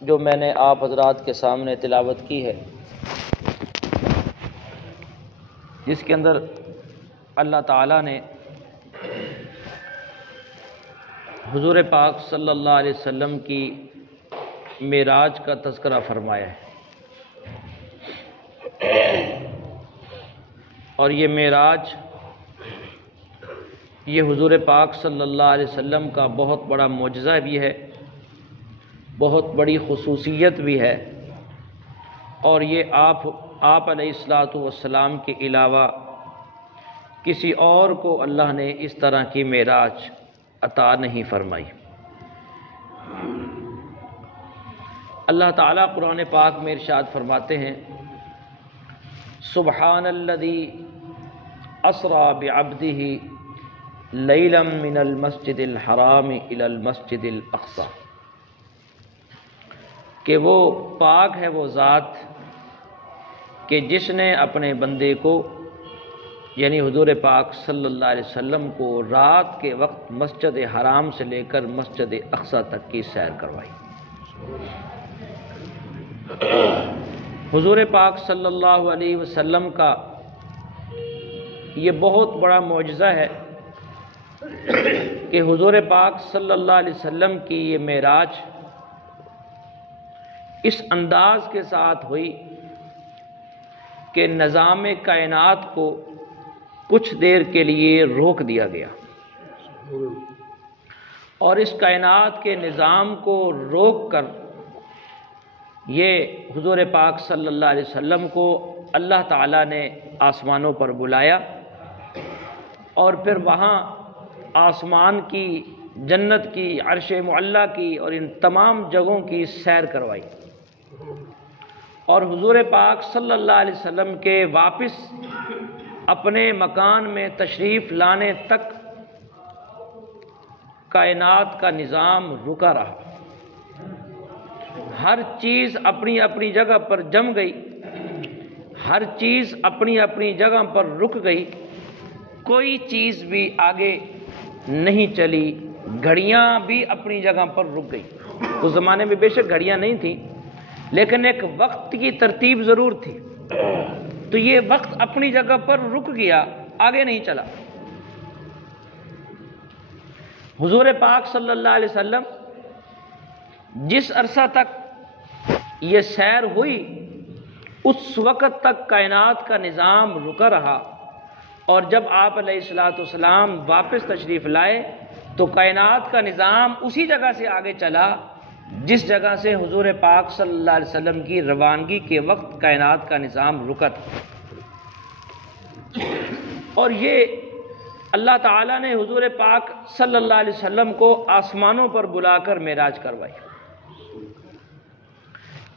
جو میں نے آپ حضرات کے سامنے تلاوت کی ہے، جس کے اندر اللہ تعالیٰ نے حضور پاک صلی اللہ علیہ وسلم کی معراج کا تذکرہ فرمایا ہے، اور یہ معراج یہ حضور پاک صلی اللہ علیہ وسلم کا بہت بڑا معجزہ بھی ہے، بہت بڑی خصوصیت بھی ہے، اور یہ آپ علیہ الصلوۃ والسلام کے علاوہ کسی اور کو اللہ نے اس طرح کی معراج عطا نہیں فرمائی۔ اللہ تعالیٰ قرآن پاک میں ارشاد فرماتے ہیں، سبحان الذی اسری بعبدہ لیلا من المسجد الحرام الی المسجد الاقصی، کہ وہ پاک ہے وہ ذات کہ جس نے اپنے بندے کو یعنی حضور پاک صلی اللہ علیہ وسلم کو رات کے وقت مسجد حرام سے لے کر مسجد اقصی تک کی سیر کروائی۔ حضور پاک صلی اللہ علیہ وسلم کا یہ بہت بڑا معجزہ ہے کہ حضور پاک صلی اللہ علیہ وسلم کی یہ معراج اس انداز کے ساتھ ہوئی کہ نظام کائنات کو کچھ دیر کے لیے روک دیا گیا، اور اس کائنات کے نظام کو روک کر یہ حضور پاک صلی اللہ علیہ وسلم کو اللہ تعالیٰ نے آسمانوں پر بلایا، اور پھر وہاں آسمان کی، جنت کی، عرش معلیٰ کی اور ان تمام جگہوں کی سیر کروائی، اور حضور پاک صلی اللہ علیہ وسلم کے واپس اپنے مکان میں تشریف لانے تک کائنات کا نظام رکا رہا، ہر چیز اپنی اپنی جگہ پر جم گئی، ہر چیز اپنی اپنی جگہ پر رک گئی، کوئی چیز بھی آگے نہیں چلی، گھڑیاں بھی اپنی جگہ پر رک گئی۔ اس زمانے میں بے شک گھڑیاں نہیں تھیں، لیکن ایک وقت کی ترتیب ضرور تھی، تو یہ وقت اپنی جگہ پر رک گیا، آگے نہیں چلا۔ حضور پاک صلی اللہ علیہ وسلم جس عرصہ تک یہ سیر ہوئی اس وقت تک کائنات کا نظام رکا رہا، اور جب آپ علیہ الصلوۃ والسلام واپس تشریف لائے تو کائنات کا نظام اسی جگہ سے آگے چلا جس جگہ سے حضور پاک صلی اللہ علیہ وسلم کی روانگی کے وقت کائنات کا نظام رکا تھا۔ اور یہ اللہ تعالیٰ نے حضور پاک صلی اللہ علیہ وسلم کو آسمانوں پر بلا کر معراج کروائی۔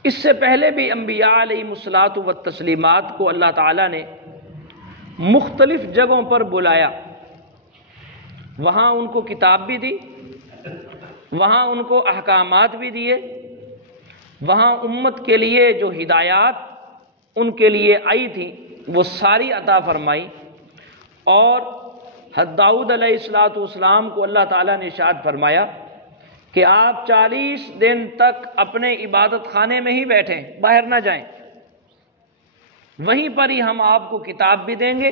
اس سے پہلے بھی انبیاء علیہم الصلاۃ والتسلیمات کو اللہ تعالیٰ نے مختلف جگہوں پر بلایا، وہاں ان کو کتاب بھی دی، وہاں ان کو احکامات بھی دیے، وہاں امت کے لیے جو ہدایات ان کے لیے آئی تھی وہ ساری عطا فرمائی، اور حضرت داؤد علیہ الصلوۃ والسلام کو اللہ تعالیٰ نے ارشاد فرمایا کہ آپ 40 دن تک اپنے عبادت خانے میں ہی بیٹھیں، باہر نہ جائیں، وہیں پر ہی ہم آپ کو کتاب بھی دیں گے،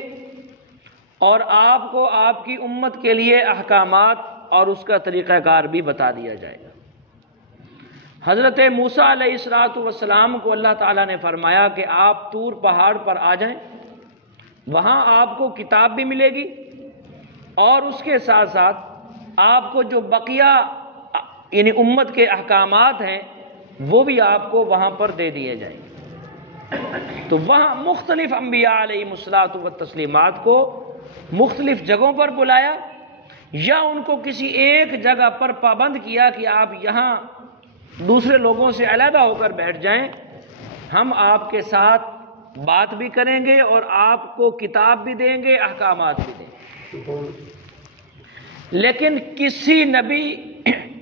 اور آپ کو آپ کی امت کے لیے احکامات اور اس کا طریقہ کار بھی بتا دیا جائے گا۔ حضرت موسیٰ علیہ الصلوۃ والسلام کو اللہ تعالیٰ نے فرمایا کہ آپ طور پہاڑ پر آ جائیں، وہاں آپ کو کتاب بھی ملے گی، اور اس کے ساتھ ساتھ آپ کو جو بقیہ یعنی امت کے احکامات ہیں وہ بھی آپ کو وہاں پر دے دیے جائیں گے۔ تو وہاں مختلف انبیاء علیہم الصلوۃ والتسلیمات کو مختلف جگہوں پر بلایا، یا ان کو کسی ایک جگہ پر پابند کیا کہ آپ یہاں دوسرے لوگوں سے علیحدہ ہو کر بیٹھ جائیں، ہم آپ کے ساتھ بات بھی کریں گے اور آپ کو کتاب بھی دیں گے، احکامات بھی دیں گے۔ لیکن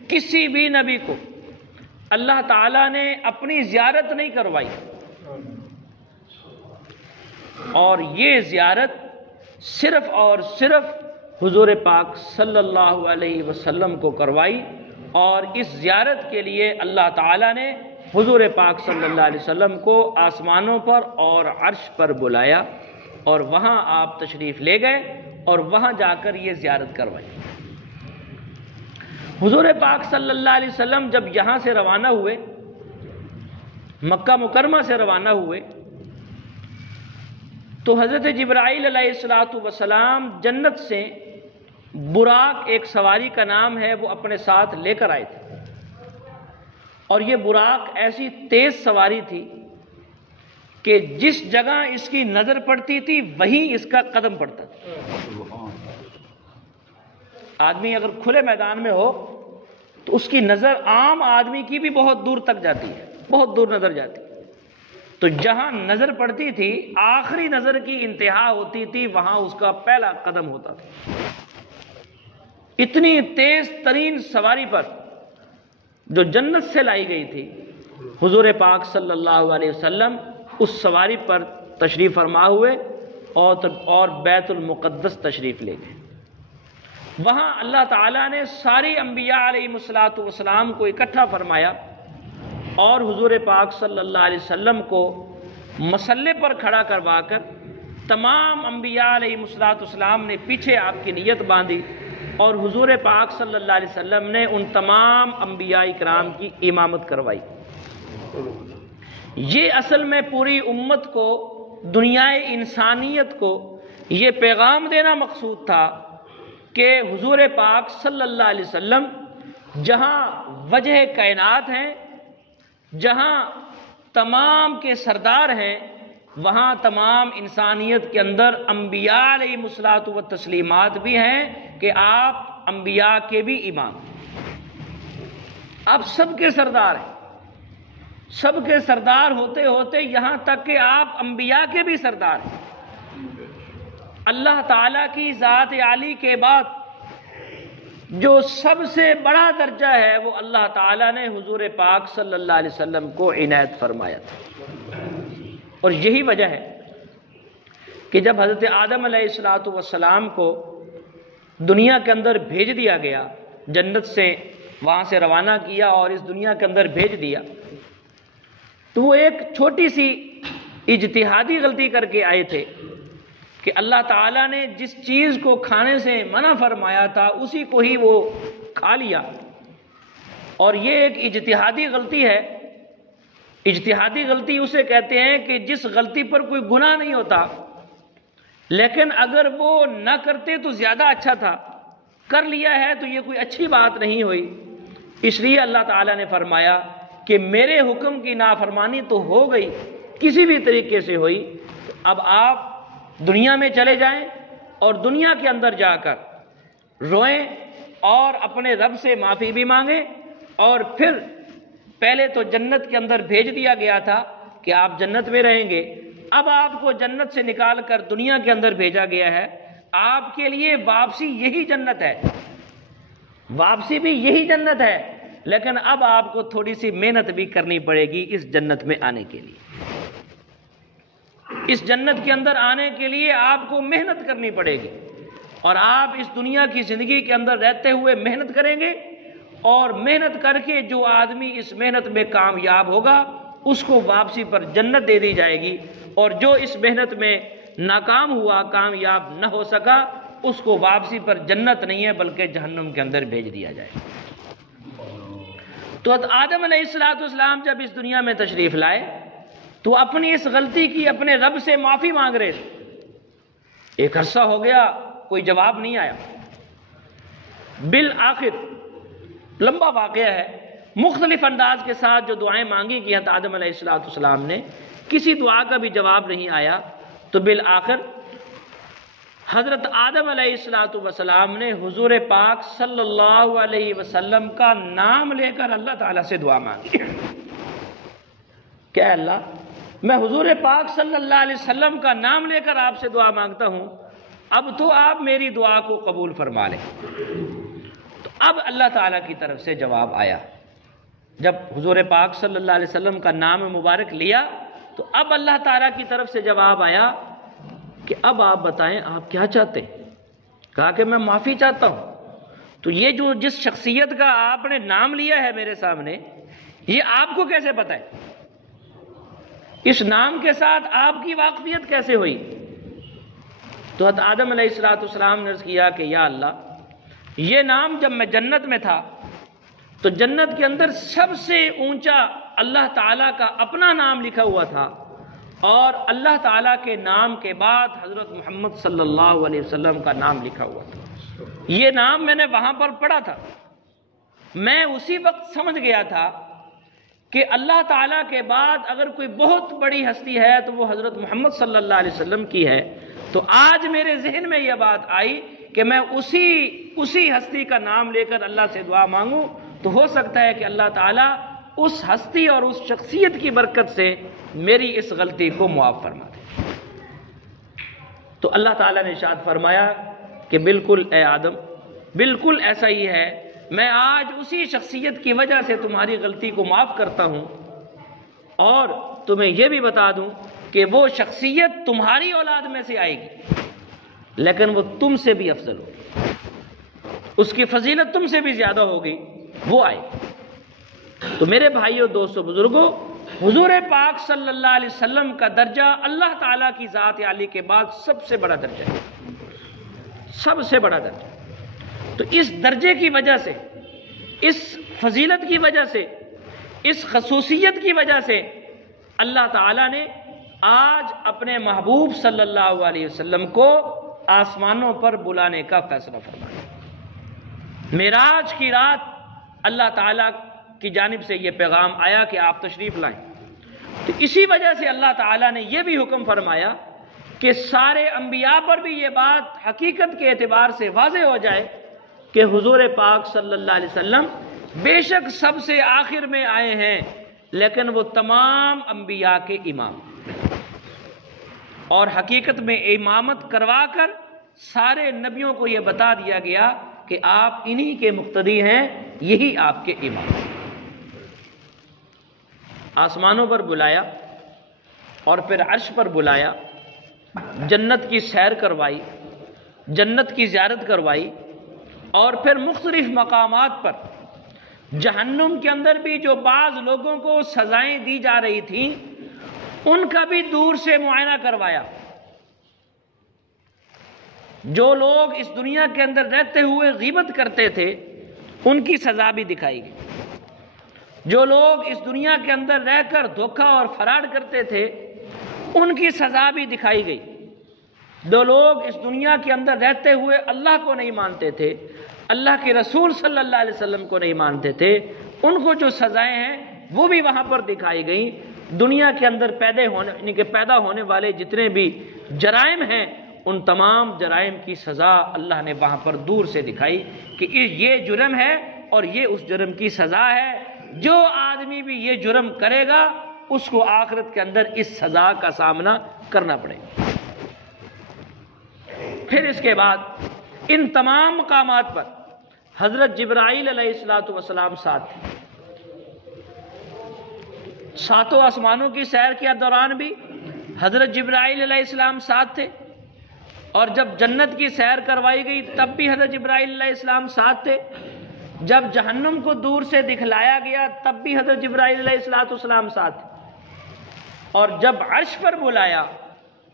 کسی بھی نبی کو اللہ تعالیٰ نے اپنی زیارت نہیں کروائی، اور یہ زیارت صرف اور صرف حضور پاک صلی اللہ علیہ وسلم کو کروائی، اور اس زیارت کے لیے اللہ تعالیٰ نے حضور پاک صلی اللہ علیہ وسلم کو آسمانوں پر اور عرش پر بلایا اور وہاں آپ تشریف لے گئے اور وہاں جا کر یہ زیارت کروائی۔ حضور پاک صلی اللہ علیہ وسلم جب یہاں سے روانہ ہوئے، مکہ مکرمہ سے روانہ ہوئے، تو حضرت جبرائیل علیہ السلام جنت سے براق، ایک سواری کا نام ہے، وہ اپنے ساتھ لے کر آئے تھے، اور یہ براق ایسی تیز سواری تھی کہ جس جگہ اس کی نظر پڑتی تھی وہیں اس کا قدم پڑتا تھا۔ آدمی اگر کھلے میدان میں ہو تو اس کی نظر عام آدمی کی بھی بہت دور تک جاتی ہے، بہت دور نظر جاتی ہے، تو جہاں نظر پڑتی تھی آخری نظر کی انتہا ہوتی تھی، وہاں اس کا پہلا قدم ہوتا تھا۔ اتنی تیز ترین سواری پر جو جنت سے لائی گئی تھی، حضور پاک صلی اللہ علیہ وسلم اس سواری پر تشریف فرما ہوئے اور بیت المقدس تشریف لے گئے۔ وہاں اللہ تعالیٰ نے ساری انبیاء علیہ السلام کو اکٹھا فرمایا اور حضور پاک صلی اللہ علیہ وسلم کو مسلح پر کھڑا کروا کر تمام انبیاء علیہ السلام نے پیچھے آپ کی نیت باندھی اور حضور پاک صلی اللہ علیہ وسلم نے ان تمام انبیاء کرام کی امامت کروائی۔ یہ اصل میں پوری امت کو، دنیا انسانیت کو یہ پیغام دینا مقصود تھا کہ حضور پاک صلی اللہ علیہ وسلم جہاں وجہ کائنات ہیں، جہاں تمام کے سردار ہیں، وہاں تمام انسانیت کے اندر انبیاء علیہ الصلوۃ والتسلیمات بھی ہیں کہ آپ انبیاء کے بھی امام ہیں۔ آپ سب کے سردار ہیں، سب کے سردار ہوتے ہوتے یہاں تک کہ آپ انبیاء کے بھی سردار ہیں۔ اللہ تعالیٰ کی ذات عالی کے بعد جو سب سے بڑا درجہ ہے وہ اللہ تعالیٰ نے حضور پاک صلی اللہ علیہ وسلم کو عنایت فرمایا تھا، اور یہی وجہ ہے کہ جب حضرت آدم علیہ السلام کو دنیا کے اندر بھیج دیا گیا، جنت سے وہاں سے روانہ کیا اور اس دنیا کے اندر بھیج دیا، تو وہ ایک چھوٹی سی اجتہادی غلطی کر کے آئے تھے کہ اللہ تعالیٰ نے جس چیز کو کھانے سے منع فرمایا تھا اسی کو ہی وہ کھا لیا، اور یہ ایک اجتہادی غلطی ہے۔ اجتہادی غلطی اسے کہتے ہیں کہ جس غلطی پر کوئی گناہ نہیں ہوتا، لیکن اگر وہ نہ کرتے تو زیادہ اچھا تھا، کر لیا ہے تو یہ کوئی اچھی بات نہیں ہوئی، اس لیے اللہ تعالیٰ نے فرمایا کہ میرے حکم کی نافرمانی تو ہو گئی، کسی بھی طریقے سے ہوئی، تو اب آپ دنیا میں چلے جائیں اور دنیا کے اندر جا کر روئیں اور اپنے رب سے معافی بھی مانگیں، اور پھر پہلے تو جنت کے اندر بھیج دیا گیا تھا کہ آپ جنت میں رہیں گے، اب آپ کو جنت سے نکال کر دنیا کے اندر بھیجا گیا ہے، آپ کے لیے واپسی یہی جنت ہے، واپسی بھی یہی جنت ہے، لیکن اب آپ کو تھوڑی سی محنت بھی کرنی پڑے گی اس جنت میں آنے کے لیے۔ اس جنت کے اندر آنے کے لیے آپ کو محنت کرنی پڑے گی، اور آپ اس دنیا کی زندگی کے اندر رہتے ہوئے محنت کریں گے، اور محنت کر کے جو آدمی اس محنت میں کامیاب ہوگا اس کو واپسی پر جنت دے دی جائے گی، اور جو اس محنت میں ناکام ہوا، کامیاب نہ ہو سکا، اس کو واپسی پر جنت نہیں ہے بلکہ جہنم کے اندر بھیج دیا جائے گا۔ تو آدم علیہ السلام جب اس دنیا میں تشریف لائے تو اپنی اس غلطی کی اپنے رب سے معافی مانگ رہے تھے، ایک عرصہ ہو گیا کوئی جواب نہیں آیا، بالآخر لمبا واقعہ ہے، مختلف انداز کے ساتھ جو دعائیں مانگی گئی ہیں آدم علیہ السلام نے، کسی دعا کا بھی جواب نہیں آیا، تو بالآخر حضرت آدم علیہ السلام نے حضور پاک صلی اللہ علیہ وسلم کا نام لے کر اللہ تعالیٰ سے دعا مانگی کہ اللہ، میں حضور پاک صلی اللہ علیہ وسلم کا نام لے کر آپ سے دعا مانگتا ہوں، اب تو آپ میری دعا کو قبول فرما لیں۔ تو اب اللہ تعالیٰ کی طرف سے جواب آیا، جب حضور پاک صلی اللہ علیہ وسلم کا نام مبارک لیا تو اب اللہ تعالیٰ کی طرف سے جواب آیا کہ اب آپ بتائیں آپ کیا چاہتے ہیں؟ کہا کہ میں معافی چاہتا ہوں۔ تو یہ جو جس شخصیت کا آپ نے نام لیا ہے میرے سامنے، یہ آپ کو کیسے پتہ ہے؟ اس نام کے ساتھ آپ کی واقفیت کیسے ہوئی؟ تو حضرت آدم علیہ السلام نے عرض کیا کہ یا اللہ، یہ نام جب میں جنت میں تھا تو جنت کے اندر سب سے اونچا اللہ تعالیٰ کا اپنا نام لکھا ہوا تھا، اور اللہ تعالیٰ کے نام کے بعد حضرت محمد صلی اللہ علیہ وسلم کا نام لکھا ہوا تھا۔ یہ نام میں نے وہاں پر پڑھا تھا۔ میں اسی وقت سمجھ گیا تھا کہ اللہ تعالیٰ کے بعد اگر کوئی بہت بڑی ہستی ہے تو وہ حضرت محمد صلی اللہ علیہ وسلم کی ہے۔ تو آج میرے ذہن میں یہ بات آئی کہ میں اسی ہستی کا نام لے کر اللہ سے دعا مانگوں، تو ہو سکتا ہے کہ اللہ تعالیٰ اس ہستی اور اس شخصیت کی برکت سے میری اس غلطی کو معاف فرما دے۔ تو اللہ تعالیٰ نے ارشاد فرمایا کہ بالکل اے آدم، بالکل ایسا ہی ہے، میں آج اسی شخصیت کی وجہ سے تمہاری غلطی کو معاف کرتا ہوں، اور تمہیں یہ بھی بتا دوں کہ وہ شخصیت تمہاری اولاد میں سے آئے گی، لیکن وہ تم سے بھی افضل ہوگی، اس کی فضیلت تم سے بھی زیادہ ہوگی، وہ آئے گی۔ تو میرے بھائیوں، دوستوں، بزرگوں، حضور پاک صلی اللہ علیہ وسلم کا درجہ اللہ تعالیٰ کی ذات عالی کے بعد سب سے بڑا درجہ ہے، سب سے بڑا درجہ۔ تو اس درجے کی وجہ سے، اس فضیلت کی وجہ سے، اس خصوصیت کی وجہ سے اللہ تعالیٰ نے آج اپنے محبوب صلی اللہ علیہ وسلم کو آسمانوں پر بلانے کا فیصلہ فرمایا۔ معراج کی رات اللہ تعالیٰ کی جانب سے یہ پیغام آیا کہ آپ تشریف لائیں۔ تو اسی وجہ سے اللہ تعالیٰ نے یہ بھی حکم فرمایا کہ سارے انبیاء پر بھی یہ بات حقیقت کے اعتبار سے واضح ہو جائے کہ حضور پاک صلی اللہ علیہ وسلم بے شک سب سے آخر میں آئے ہیں، لیکن وہ تمام انبیاء کے امام، اور حقیقت میں امامت کروا کر سارے نبیوں کو یہ بتا دیا گیا کہ آپ انہی کے مقتدی ہیں، یہی آپ کے امام۔ آسمانوں پر بلایا، اور پھر عرش پر بلایا، جنت کی سیر کروائی، جنت کی زیارت کروائی، اور پھر مختلف مقامات پر جہنم کے اندر بھی جو بعض لوگوں کو سزائیں دی جا رہی تھیں ان کا بھی دور سے معائنہ کروایا۔ جو لوگ اس دنیا کے اندر رہتے ہوئے غیبت کرتے تھے ان کی سزا بھی دکھائی گئی، جو لوگ اس دنیا کے اندر رہ کر دھوکہ اور فراڈ کرتے تھے ان کی سزا بھی دکھائی گئی، جو لوگ اس دنیا کے اندر رہتے ہوئے اللہ کو نہیں مانتے تھے، اللہ کے رسول صلی اللہ علیہ وسلم کو نہیں مانتے تھے، ان کو جو سزائیں ہیں وہ بھی وہاں پر دکھائی گئیں۔ دنیا کے اندر پیدا ہونے والے جتنے بھی جرائم ہیں ان تمام جرائم کی سزا اللہ نے وہاں پر دور سے دکھائی کہ یہ جرم ہے اور یہ اس جرم کی سزا ہے، جو آدمی بھی یہ جرم کرے گا اس کو آخرت کے اندر اس سزا کا سامنا کرنا پڑے گا۔ پھر اس کے بعد ان تمام مقامات پر حضرت جبرائیل علیہ السلام ساتھ تھے۔ ساتوں آسمانوں کی سیر کے دوران بھی حضرت جبرائیل علیہ السلام ساتھ تھے، اور جب جنت کی سیر کروائی گئی تب بھی حضرت جبرائیل علیہ السلام ساتھ تھے، جب جہنم کو دور سے دکھلایا گیا تب بھی حضرت جبرائیل علیہ السلام ساتھ تھے، اور جب عرش پر بلایا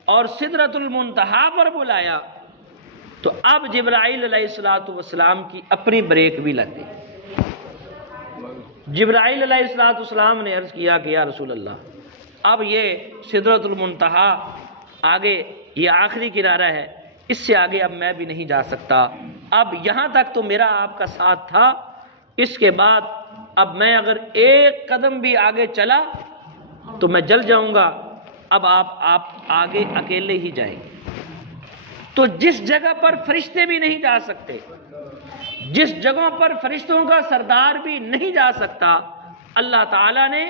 اور سدرۃ المنتہا پر بلایا تو اب جبرائیل علیہ السلام کی اپنی بریک بھی لگ گئی۔ جبرائیل علیہ السلام نے عرض کیا کہ یا رسول اللہ، اب یہ سدرۃ المنتہا آگے یہ آخری کنارہ ہے، اس سے آگے اب میں بھی نہیں جا سکتا، اب یہاں تک تو میرا آپ کا ساتھ تھا، اس کے بعد اب میں اگر ایک قدم بھی آگے چلا تو میں جل جاؤں گا، اب آپ آگے اکیلے ہی جائیں گے۔ تو جس جگہ پر فرشتے بھی نہیں جا سکتے، جس جگہوں پر فرشتوں کا سردار بھی نہیں جا سکتا، اللہ تعالیٰ نے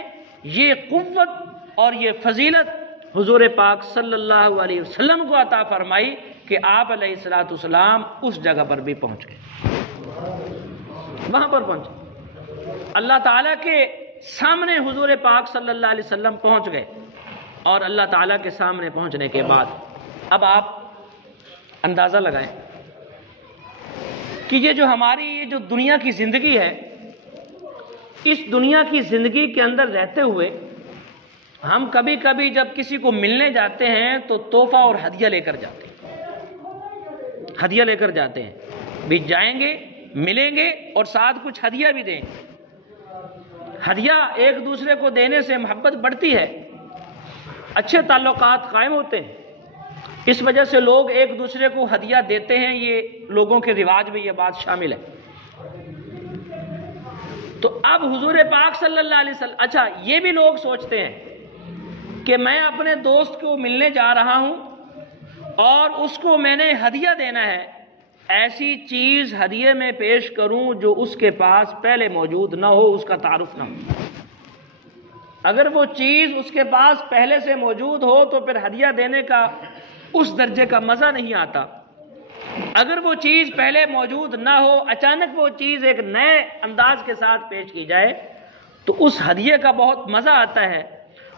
یہ قوت اور یہ فضیلت حضور پاک صلی اللہ علیہ وسلم کو عطا فرمائی کہ آپ علیہ السلام اس جگہ پر بھی پہنچ گئے، وہاں پر پہنچے، اللہ تعالیٰ کے سامنے حضور پاک صلی اللہ علیہ وسلم پہنچ گئے، اور اللہ تعالیٰ کے سامنے پہنچنے کے بعد اب آپ اندازہ لگائیں کہ یہ جو ہماری یہ جو دنیا کی زندگی ہے، اس دنیا کی زندگی کے اندر رہتے ہوئے ہم کبھی کبھی جب کسی کو ملنے جاتے ہیں تو تحفہ اور ہدیہ لے کر جاتے ہیں، ہدیہ لے کر جاتے ہیں، بھی جائیں گے ملیں گے اور ساتھ کچھ ہدیہ بھی دیں گے۔ ہدیہ ایک دوسرے کو دینے سے محبت بڑھتی ہے، اچھے تعلقات قائم ہوتے ہیں، اس وجہ سے لوگ ایک دوسرے کو ہدیہ دیتے ہیں، یہ لوگوں کے رواج میں یہ بات شامل ہے۔ تو اب حضور پاک صلی اللہ علیہ وسلم، اچھا یہ بھی لوگ سوچتے ہیں کہ میں اپنے دوست کو ملنے جا رہا ہوں اور اس کو میں نے ہدیہ دینا ہے، ایسی چیز ہدیے میں پیش کروں جو اس کے پاس پہلے موجود نہ ہو، اس کا تعارف نہ ہو۔ اگر وہ چیز اس کے پاس پہلے سے موجود ہو تو پھر ہدیہ دینے کا اس درجے کا مزہ نہیں آتا۔ اگر وہ چیز پہلے موجود نہ ہو، اچانک وہ چیز ایک نئے انداز کے ساتھ پیش کی جائے تو اس ہدیے کا بہت مزہ آتا ہے۔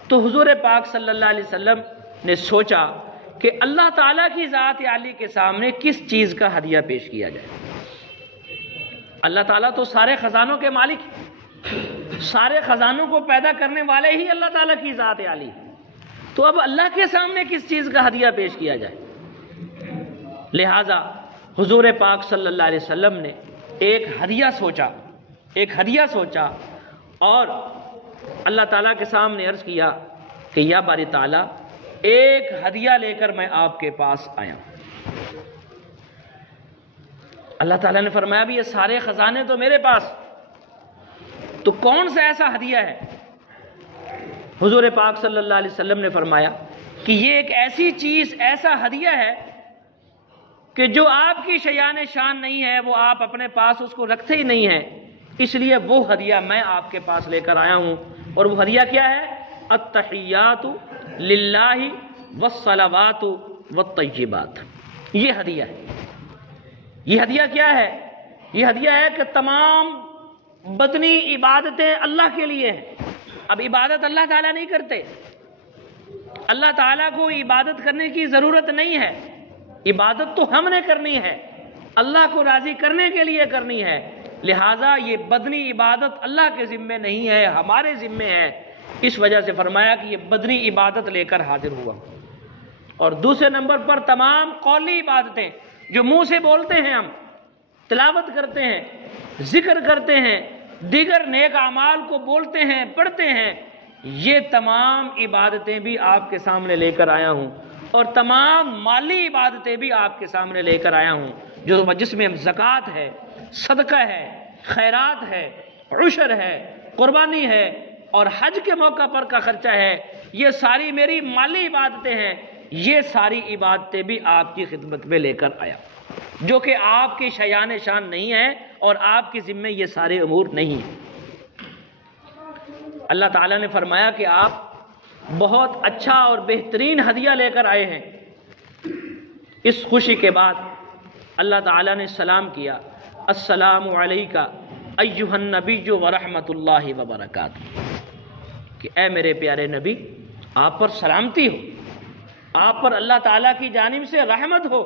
تو حضور پاک صلی اللہ علیہ وسلم نے سوچا کہ اللہ تعالیٰ کی ذات عالی کے سامنے کس چیز کا ہدیہ پیش کیا جائے۔ اللہ تعالیٰ تو سارے خزانوں کے مالک، سارے خزانوں کو پیدا کرنے والے ہی اللہ تعالیٰ کی ذات عالی، تو اب اللہ کے سامنے کس چیز کا ہدیہ پیش کیا جائے۔ لہذا حضور پاک صلی اللہ علیہ وسلم نے ایک ہدیہ سوچا اور اللہ تعالیٰ کے سامنے عرض کیا کہ یا باری تعالیٰ، ایک ہدیہ لے کر میں آپ کے پاس آیا۔ اللہ تعالیٰ نے فرمایا بھی یہ سارے خزانے تو میرے پاس، تو کون سا ایسا ہدیہ ہے؟ حضور پاک صلی اللہ علیہ وسلم نے فرمایا کہ یہ ایک ایسی چیز، ایسا ہدیہ ہے کہ جو آپ کی شیان شان نہیں ہے، وہ آپ اپنے پاس اس کو رکھتے ہی نہیں ہیں، اس لیے وہ ہدیہ میں آپ کے پاس لے کر آیا ہوں۔ اور وہ ہدیہ کیا ہے؟ التحیات للہ والصلوات والطیبات، یہ ہدیہ ہے۔ یہ ہدیہ کیا ہے؟ یہ ہدیہ ہے کہ تمام بدنی عبادتیں اللہ کے لیے ہیں۔ اب عبادت اللہ تعالیٰ نہیں کرتے، اللہ تعالیٰ کو عبادت کرنے کی ضرورت نہیں ہے، عبادت تو ہم نے کرنی ہے، اللہ کو راضی کرنے کے لیے کرنی ہے۔ لہٰذا یہ بدنی عبادت اللہ کے ذمے نہیں ہے، ہمارے ذمے ہے۔ اس وجہ سے فرمایا کہ یہ بدنی عبادت لے کر حاضر ہوا۔ اور دوسرے نمبر پر تمام قولی عبادتیں جو منہ سے بولتے ہیں، ہم تلاوت کرتے ہیں، ذکر کرتے ہیں، دیگر نیک اعمال کو بولتے ہیں، پڑھتے ہیں، یہ تمام عبادتیں بھی آپ کے سامنے لے کر آیا ہوں۔ اور تمام مالی عبادتیں بھی آپ کے سامنے لے کر آیا ہوں، جس میں زکوٰۃ ہے، صدقہ ہے، خیرات ہے، عشر ہے، قربانی ہے اور حج کے موقع پر کا خرچہ ہے، یہ ساری میری مالی عبادتیں ہیں۔ یہ ساری عبادتیں بھی آپ کی خدمت میں لے کر آیا، جو کہ آپ کی شیان شان نہیں ہے اور آپ کے ذمے یہ سارے امور نہیں ہیں۔ اللہ تعالیٰ نے فرمایا کہ آپ بہت اچھا اور بہترین ہدیہ لے کر آئے ہیں۔ اس خوشی کے بعد اللہ تعالیٰ نے سلام کیا، السلام علیکہ ایھا النبی ورحمۃ اللہ وبرکاتہ، کہ اے میرے پیارے نبی، آپ پر سلامتی ہو، آپ پر اللہ تعالیٰ کی جانب سے رحمت ہو،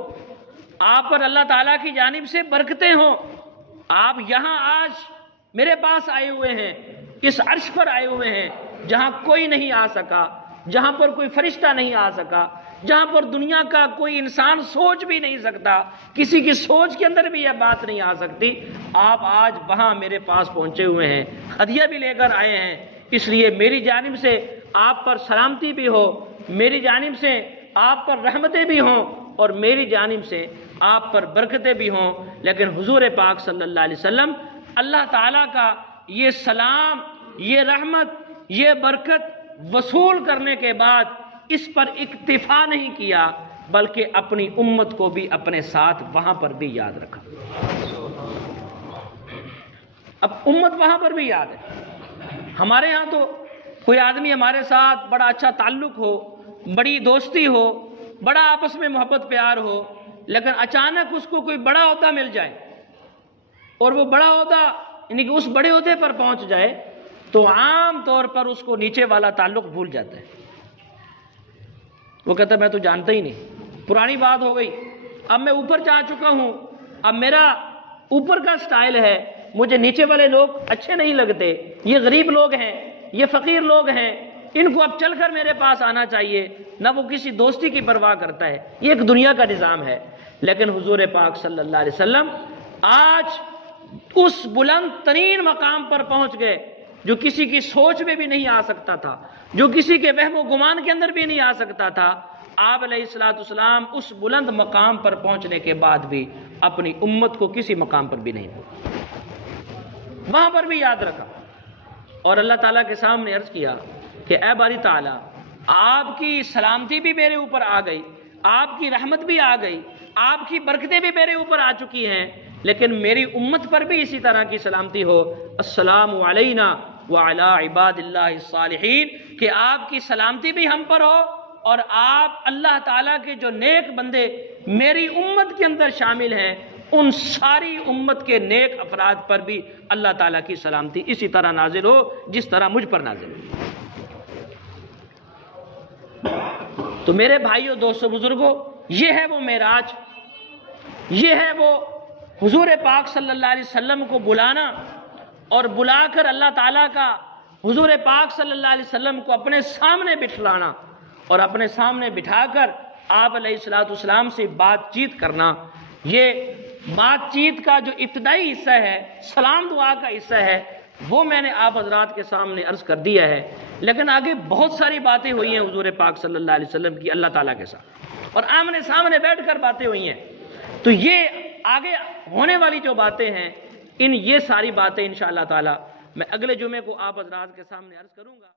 آپ پر اللہ تعالیٰ کی جانب سے برکتیں ہوں۔ آپ یہاں آج میرے پاس آئے ہوئے ہیں، اس عرش پر آئے ہوئے ہیں جہاں کوئی نہیں آ سکا، جہاں پر کوئی فرشتہ نہیں آ سکا، جہاں پر دنیا کا کوئی انسان سوچ بھی نہیں سکتا، کسی کی سوچ کے اندر بھی یہ بات نہیں آ سکتی۔ آپ آج وہاں میرے پاس پہنچے ہوئے ہیں، ہدیہ بھی لے کر آئے ہیں، اس لیے میری جانب سے آپ پر سلامتی بھی ہو، میری جانب سے آپ پر رحمتیں بھی ہوں اور میری جانب سے آپ پر برکتیں بھی ہوں۔ لیکن حضور پاک صلی اللہ علیہ وسلم اللہ تعالیٰ کا یہ سلام، یہ رحمت، یہ برکت وصول کرنے کے بعد اس پر اکتفا نہیں کیا، بلکہ اپنی امت کو بھی اپنے ساتھ وہاں پر بھی یاد رکھا۔ اب امت وہاں پر بھی یاد ہے۔ ہمارے ہاں تو کوئی آدمی ہمارے ساتھ بڑا اچھا تعلق ہو، بڑی دوستی ہو، بڑا آپس میں محبت پیار ہو، لیکن اچانک اس کو کوئی بڑا عہدہ مل جائے اور وہ بڑا عہدہ یعنی کہ اس بڑے عہدے پر پہنچ جائے تو عام طور پر اس کو نیچے والا تعلق بھول جاتا ہے۔ وہ کہتا ہے میں تو جانتا ہی نہیں، پرانی بات ہو گئی، اب میں اوپر جا چکا ہوں، اب میرا اوپر کا سٹائل ہے، مجھے نیچے والے لوگ اچھے نہیں لگتے، یہ غریب لوگ ہیں، یہ فقیر لوگ ہیں، ان کو اب چل کر میرے پاس آنا چاہیے، نہ وہ کسی دوستی کی پرواہ کرتا ہے۔ یہ ایک دنیا کا نظام ہے۔ لیکن حضور پاک صلی اللہ علیہ وسلم آج اس بلند ترین مقام پر پہنچ گئے جو کسی کی سوچ میں بھی نہیں آ سکتا تھا، جو کسی کے وہم و گمان کے اندر بھی نہیں آ سکتا تھا۔ آپ علیہ الصلوۃ والسلام اس بلند مقام پر پہنچنے کے بعد بھی اپنی امت کو کسی مقام پر بھی نہیں پہنچا، وہاں پر بھی یاد رکھا اور اللہ تعالیٰ کے سامنے عرض کیا کہ اے باری تعالیٰ، آپ کی سلامتی بھی میرے اوپر آ گئی، آپ کی رحمت بھی آ گئی، آپ کی برکتیں بھی میرے اوپر آ چکی ہیں، لیکن میری امت پر بھی اسی طرح کی سلامتی ہو۔ السلام علینا وعلی عباد اللہ الصالحین، کہ آپ کی سلامتی بھی ہم پر ہو اور آپ اللہ تعالیٰ کے جو نیک بندے میری امت کے اندر شامل ہیں ان ساری امت کے نیک افراد پر بھی اللہ تعالیٰ کی سلامتی اسی طرح نازل ہو جس طرح مجھ پر نازل ہو۔ تو میرے بھائیوں، دوستوں، بزرگوں، یہ ہے وہ معراج، یہ ہے وہ حضور پاک صلی اللہ علیہ وسلم کو بلانا اور بلا کر اللہ تعالیٰ کا حضور پاک صلی اللہ علیہ وسلم کو اپنے سامنے بٹھلانا اور اپنے سامنے بٹھا کر آپ علیہ الصلوۃ والسلام سے بات چیت کرنا۔ یہ بات چیت کا جو ابتدائی حصہ ہے، سلام دعا کا حصہ ہے، وہ میں نے آپ حضرات کے سامنے عرض کر دیا ہے، لیکن آگے بہت ساری باتیں ہوئی ہیں حضور پاک صلی اللہ علیہ وسلم کی اللہ تعالیٰ کے ساتھ، اور آمنے سامنے بیٹھ کر باتیں ہوئی ہیں۔ تو یہ آگے ہونے والی جو باتیں ہیں، یہ ساری باتیں انشاءاللہ تعالیٰ میں اگلے جمعے کو آپ حضرات کے سامنے عرض کروں گا۔